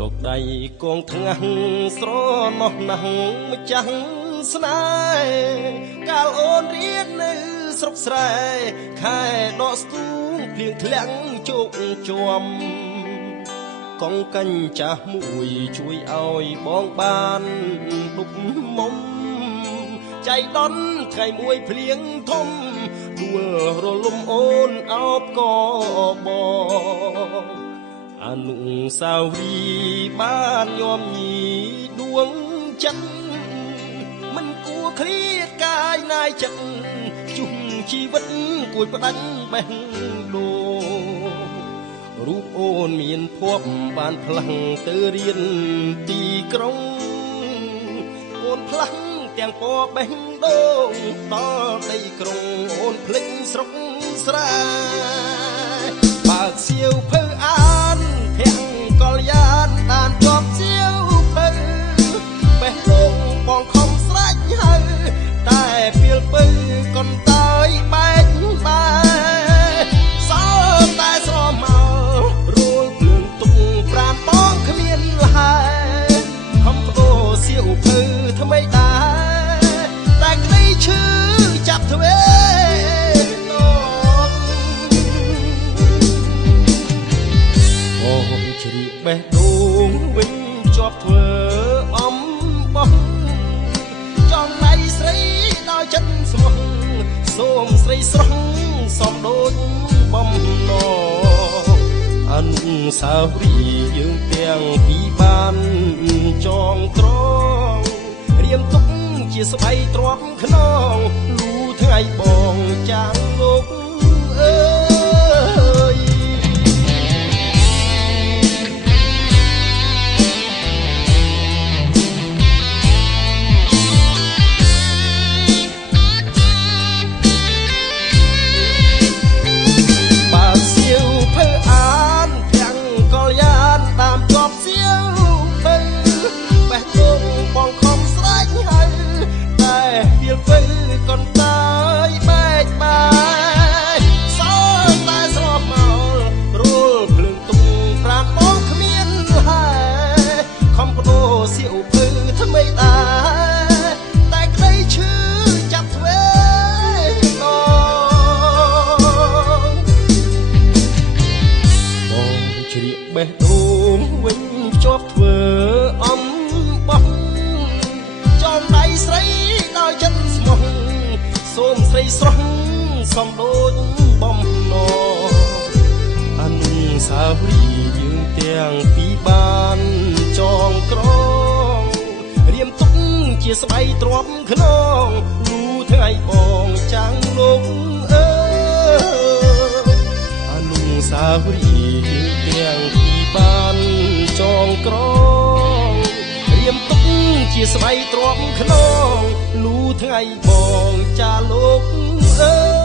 យកដៃកងថ្ងាស់ស្រណោះណាស់ម្ចាស់ស្នេហ៍កាលអូនរៀននៅស្រុកស្រែខែដកស្ទូងភ្លៀងធ្លាក់ជោគជាំកងកញ្ចាស់មួយជួយឲ្យបងបានដុបមុំចៃដន្យថ្ងៃមួយភ្លៀងធំដួលរលំអូនអោបកបងអនុស្សាវរីយ៍បានញោមញីដួងចិត្តមិនគួរឃ្លាតកាយណាយចិត្តជុំជីវិតគួយផ្ដាច់បេះដូងរូបអូនមានភ័ព្វបានផ្លាំងទៅរៀនទីក្រុងអូនផ្លាំងទាំងពណ៌បេះដូងដល់ដីក្រុងអូនភ្លេចស្រុកស្រែបើកសៀវភៅអានភាំងកលយានបានជាប់សៀវភៅបេះដូងបងខំស្រេចហើយតែពេលពៅកុនតើយបែកបែសោតែស្រមករួលភ្លើងទុកប្រាំបងគ្មានលហើយខំបដូរសៀវភៅថ្មីដែរតែក្តីឈឺចាប់ទ្វេអូនជ្រៀកបេះដូងវិញជាប់ធ្វើអំបោះចង់ដៃស្រីដល់ចិត្តស្មោះសូមស្រីស្រស់សំដូចបំណអនុស្សាវរីយ៍យើងទាំងពីរបានចងក្រងរៀមទុកជាស្បៃទ្រាំខ្នងលូថ្ងៃបងចាងលោកអើយបេះដូងវិញជាប់ធ្វើអំបោះចង់ដៃស្រីដល់ចិត្តស្មោះសូមស្រីស្រស់សំដូចបំណអនុស្សាវរីយ៍យើងទាំងពីរបានចងក្រងរៀមទុកជាស្បៃទ្រាំខ្នងលូថ្ងៃបងចាំងលោកអើអនុស្សាវរីយ៍យើងទាំងពីរបានចងក្រងរៀមទុកជាស្បៃទ្រាំខ្នងលូថ្ងៃបងចាលោកអើ